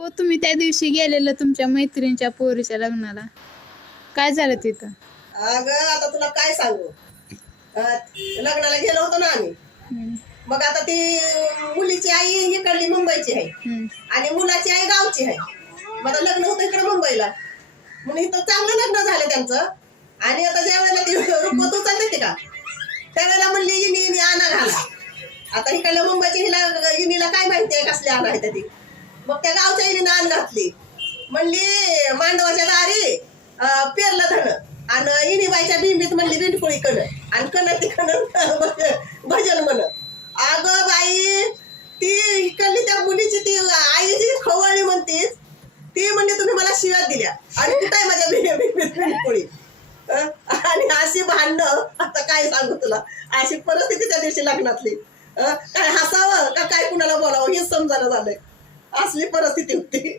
हो, तुम्ही त्या दिवशी गेलेलं तुमच्या मैत्रिणीच्या पोरीच्या लग्नाला, काय झालं तिथं? अगं आता तुला काय सांगू. लग्नाला गेलो होतो ना आम्ही. हम्म, मग आता ती मुलीची आई इकडली मुंबईची आहे हम्म, आणि मुलाची आई गावची आहे. मग आता लग्न होतं इकडे मुंबईला, म्हणून इथं चांगलं लग्न झालं त्यांचं. आणि आता ज्या वेळेला ती रुपवत उचलते ते का त्यावेळेला म्हणली इनी आणा घाला. आता इकडल्या मुंबईची इनीला काय माहिती आहे कसली आणा आहे ती. मग त्या गावच्या इनीनं आण घातली. म्हणली मांडवाच्या दारी पेरलं धन आणि इनीबाईच्या बिंबीत म्हणली बिंडकुळी कण आणि कण ती कण भजन म्हण. अगं बाई ती इकडली त्या मुलीची ती आई जी खवळली म्हणतीस ती म्हणजे तुम्ही मला शिव्या दिल्या आणि कुठे माझ्या बिंबीत बिंडकुळी. आणि अशी भांडणं आता काय सांगू तुला. अशी परिस्थिती त्या दिवशी लग्नातली. काय हसावं का काय कुणाला बोलावं हेच समजायला झालंय. असली परिस्थिती होती.